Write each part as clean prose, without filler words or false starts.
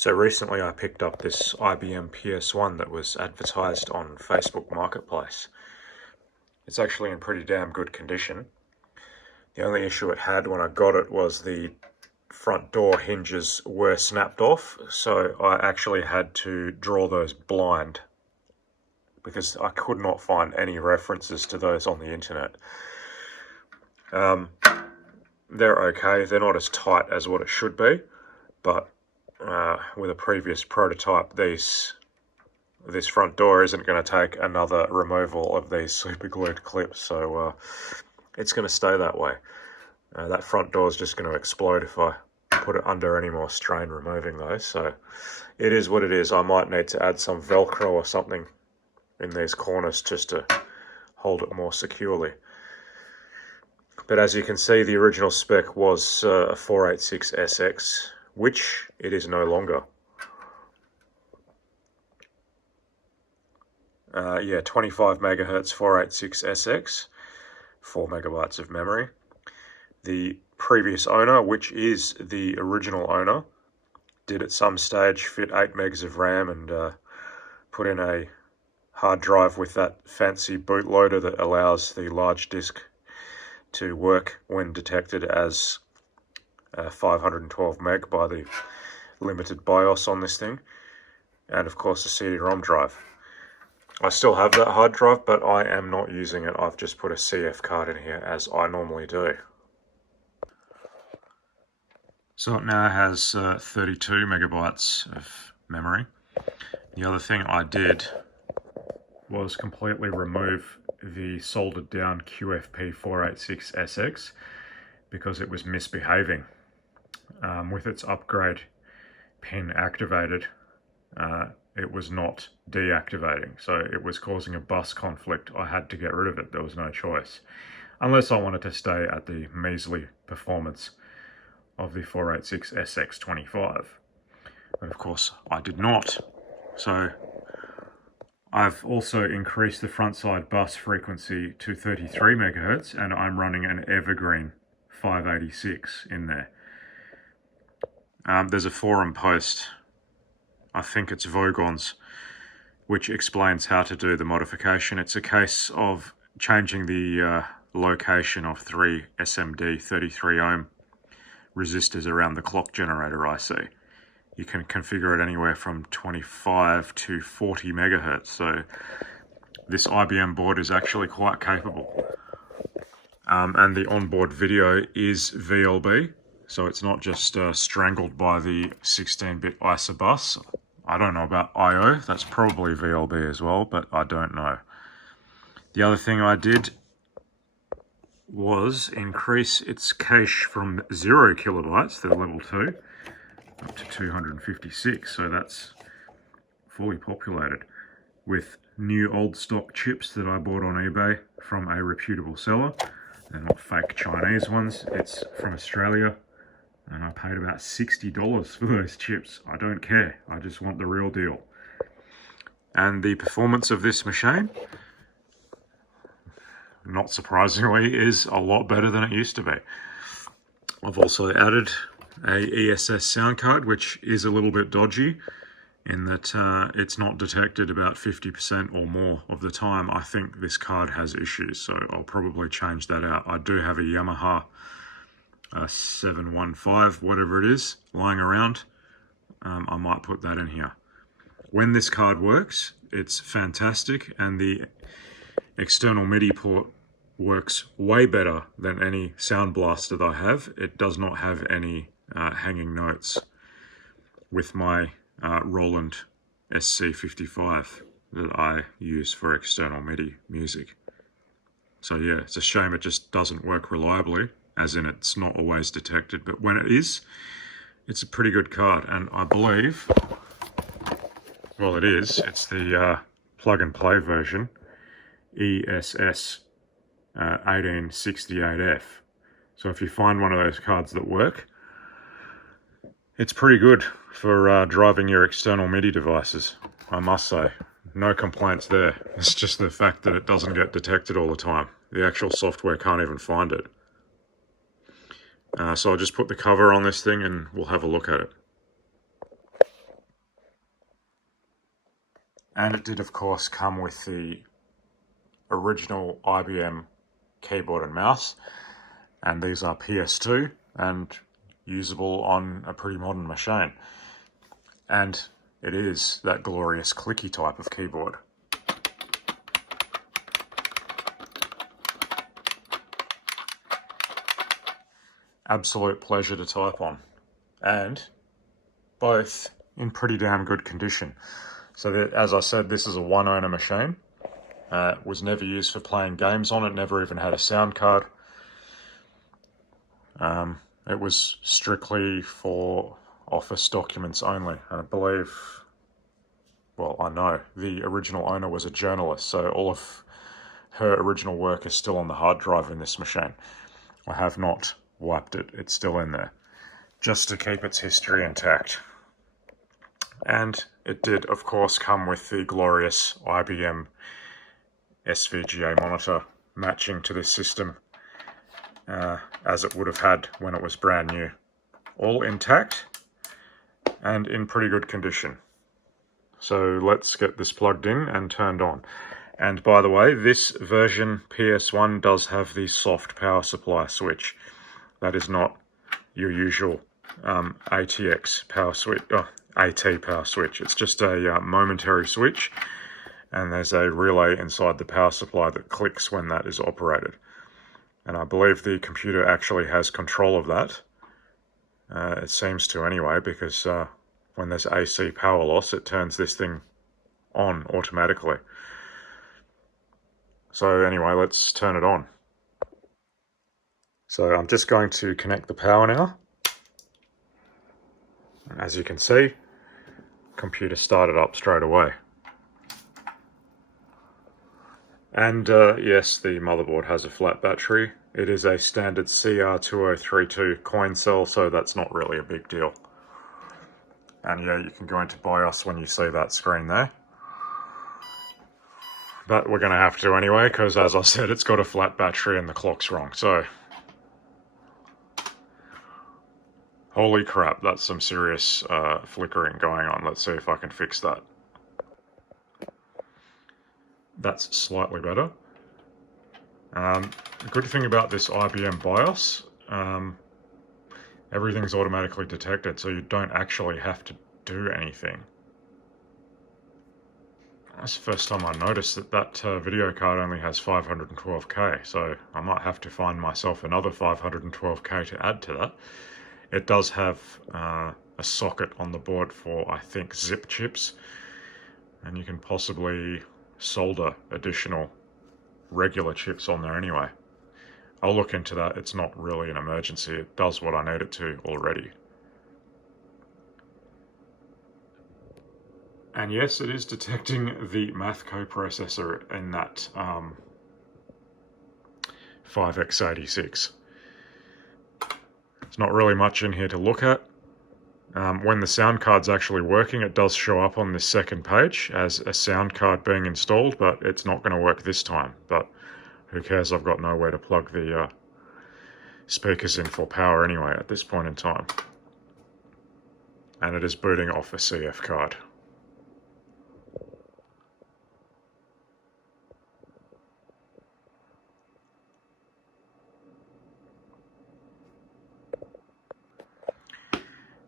So recently I picked up this IBM PS1 that was advertised on Facebook Marketplace. It's actually in pretty damn good condition. The only issue it had when I got it was the front door hinges were snapped off, so I actually had to draw those blind because I could not find any references to those on the internet. They're okay, they're not as tight as what it should be, but with a previous prototype, this front door isn't going to take another removal of these super glued clips, so it's going to stay that way. That front door is just going to explode if I put it under any more strain removing those, so it is what it is. I might need to add some Velcro or something in these corners just to hold it more securely. But as you can see, the original spec was a 486SX, which it is no longer. 25 megahertz 486SX, 4 megabytes of memory. The previous owner, which is the original owner, did at some stage fit 8 megs of RAM and put in a hard drive with that fancy bootloader that allows the large disk to work when detected as 512 meg by the limited BIOS on this thing, and of course a CD-ROM drive. I still have that hard drive, but I am not using it. I've just put a CF card in here as I normally do. So it now has 32 megabytes of memory. The other thing I did was completely remove the soldered down QFP 486SX because it was misbehaving. With its upgrade pin activated, it was not deactivating, so it was causing a bus conflict. I had to get rid of it, there was no choice. Unless I wanted to stay at the measly performance of the 486SX25. But of course I did not. So I've also increased the front side bus frequency to 33 megahertz, and I'm running an evergreen 586 in there. There's a forum post, I think it's Vogon's, which explains how to do the modification. It's a case of changing the location of 3 SMD 33 ohm resistors around the clock generator IC. You can configure it anywhere from 25 to 40 megahertz, so this IBM board is actually quite capable. And the onboard video is VLB, so it's not just strangled by the 16-bit ISA bus. I don't know about I/O, that's probably VLB as well, but I don't know. The other thing I did was increase its cache from 0 kilobytes, the level 2, up to 256, so that's fully populated with new old stock chips that I bought on eBay from a reputable seller. They're not fake Chinese ones, it's from Australia, and I paid about $60 for those chips. I don't care, I just want the real deal. And the performance of this machine, not surprisingly, is a lot better than it used to be. I've also added a ESS sound card, which is a little bit dodgy in that it's not detected about 50% or more of the time. I think this card has issues, so I'll probably change that out. I do have a Yamaha 715, whatever it is, lying around. I might put that in here. When this card works, it's fantastic, and the external MIDI port works way better than any sound blaster that I have. It does not have any hanging notes with my Roland SC55 that I use for external MIDI music. So yeah, it's a shame it just doesn't work reliably, as in it's not always detected, but when it is, it's a pretty good card. And I believe, well, it's the plug and play version, ESS 1868F. So if you find one of those cards that work, it's pretty good for driving your external MIDI devices, I must say. No complaints there. It's just the fact that it doesn't get detected all the time. The actual software can't even find it. So I'll just put the cover on this thing and we'll have a look at it. And it did, of course, come with the original IBM keyboard and mouse. And these are PS2 and usable on a pretty modern machine. And it is that glorious clicky type of keyboard. Absolute pleasure to type on. And both in pretty damn good condition. So that, as I said, this is a one-owner machine. Was never used for playing games on it, never even had a sound card. It was strictly for office documents only. And I believe, well, I know the original owner was a journalist, so all of her original work is still on the hard drive in this machine. I have not wiped it, it's still in there, just to keep its history intact. And it did, of course, come with the glorious IBM SVGA monitor matching to this system, as it would have had when it was brand new. All intact and in pretty good condition. So let's get this plugged in and turned on. And by the way, this version PS1 does have the soft power supply switch. That is not your usual ATX power switch, AT power switch. It's just a momentary switch, and there's a relay inside the power supply that clicks when that is operated. And I believe the computer actually has control of that. It seems to anyway, because when there's AC power loss, it turns this thing on automatically. So anyway, let's turn it on. So I'm just going to connect the power now. As you can see, computer started up straight away. And yes, the motherboard has a flat battery. It is a standard CR2032 coin cell, so that's not really a big deal. And yeah, you can go into BIOS when you see that screen there. But we're going to have to anyway, because as I said, it's got a flat battery and the clock's wrong, so... Holy crap, that's some serious flickering going on. Let's see if I can fix that. That's slightly better. The good thing about this IBM BIOS, everything's automatically detected, so you don't actually have to do anything. That's the first time I noticed that video card only has 512k, so I might have to find myself another 512k to add to that. It does have a socket on the board for, I think, zip chips, and you can possibly solder additional regular chips on there anyway. I'll look into that. It's not really an emergency. It does what I need it to already. And yes, it is detecting the math coprocessor in that 5x86. There's not really much in here to look at. When the sound card's actually working, it does show up on this second page as a sound card being installed, but it's not going to work this time. But who cares? I've got nowhere to plug the speakers in for power anyway at this point in time. And it is booting off a CF card.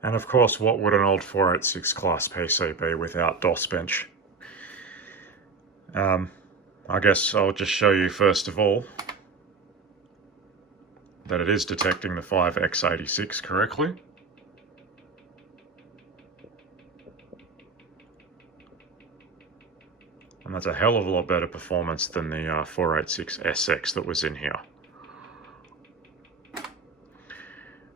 And of course, what would an old 486 class PC be without DOS bench? I guess I'll just show you first of all that it is detecting the 5x86 correctly. And that's a hell of a lot better performance than the 486SX that was in here.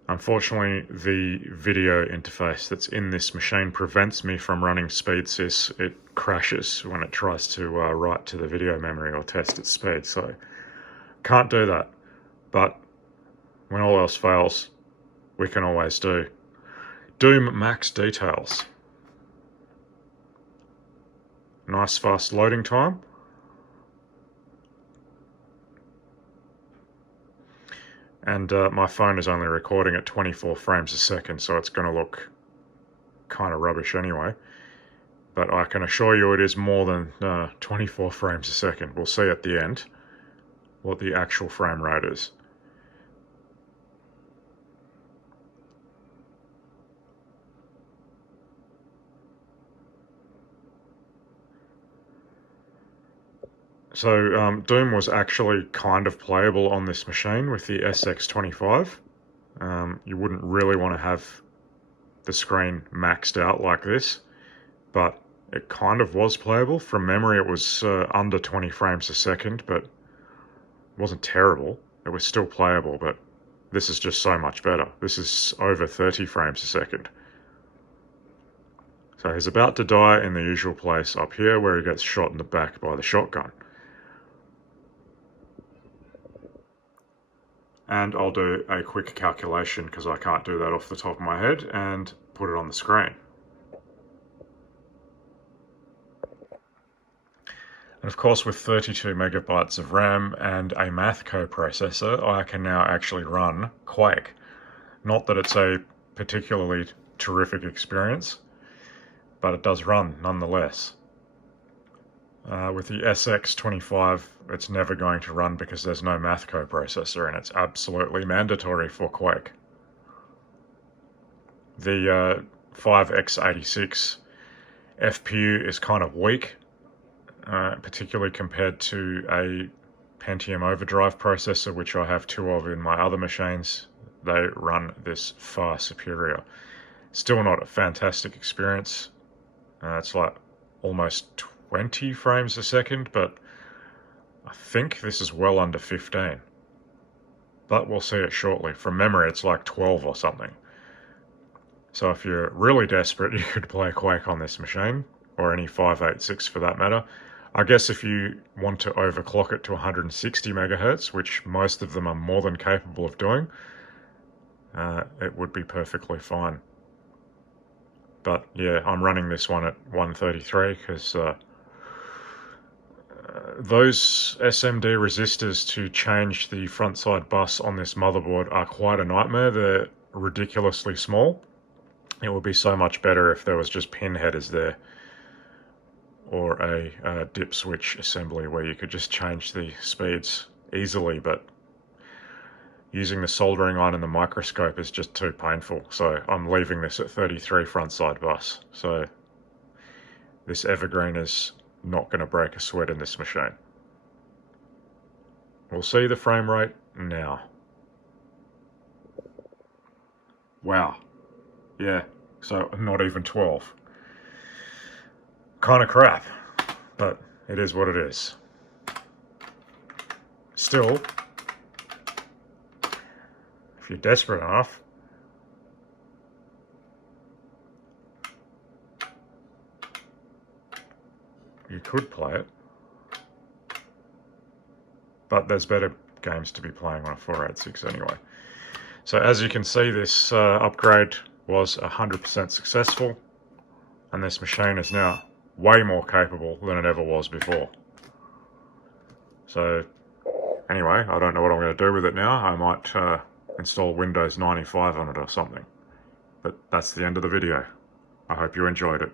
Unfortunately, the video interface that's in this machine prevents me from running SpeedSys. It crashes when it tries to write to the video memory or test its speed, so can't do that. But when all else fails, we can always do Doom Max Details. Nice fast loading time. And my phone is only recording at 24 frames a second, so it's going to look kind of rubbish anyway. but I can assure you it is more than 24 frames a second. We'll see at the end what the actual frame rate is. So Doom was actually kind of playable on this machine with the SX25. You wouldn't really want to have the screen maxed out like this, but it kind of was playable. From memory it was under 20 frames a second, but it wasn't terrible. It was still playable, but this is just so much better. This is over 30 frames a second. So he's about to die in the usual place up here where he gets shot in the back by the shotgun. And I'll do a quick calculation because I can't do that off the top of my head and put it on the screen. And of course, with 32 megabytes of RAM and a math coprocessor, I can now actually run Quake. Not that it's a particularly terrific experience, but it does run nonetheless. With the SX25, it's never going to run because there's no math coprocessor, and it's absolutely mandatory for Quake. The 5x86 FPU is kind of weak, particularly compared to a Pentium overdrive processor, which I have two of in my other machines. They run this far superior. Still not a fantastic experience. It's like almost 20 frames a second, but I think this is well under 15. But we'll see it shortly. From memory, it's like 12 or something. So if you're really desperate, you could play Quake on this machine, or any 586 for that matter. I guess if you want to overclock it to 160 megahertz, which most of them are more than capable of doing, it would be perfectly fine. But yeah, I'm running this one at 133 because those SMD resistors to change the front side bus on this motherboard are quite a nightmare. They're ridiculously small. It would be so much better if there was just pin headers there, or a dip switch assembly where you could just change the speeds easily, but using the soldering iron and the microscope is just too painful. So I'm leaving this at 33 front side bus. So this Evergreen is not going to break a sweat in this machine. We'll see the frame rate now. Wow. Yeah, so not even 12. Kind of crap, but it is what it is. Still, if you're desperate enough, you could play it. But there's better games to be playing on a 486 anyway. So as you can see, this upgrade was 100% successful, and this machine is now way more capable than it ever was before. So anyway, I don't know what I'm going to do with it now. I might install Windows 95 on it or something. But that's the end of the video. I hope you enjoyed it.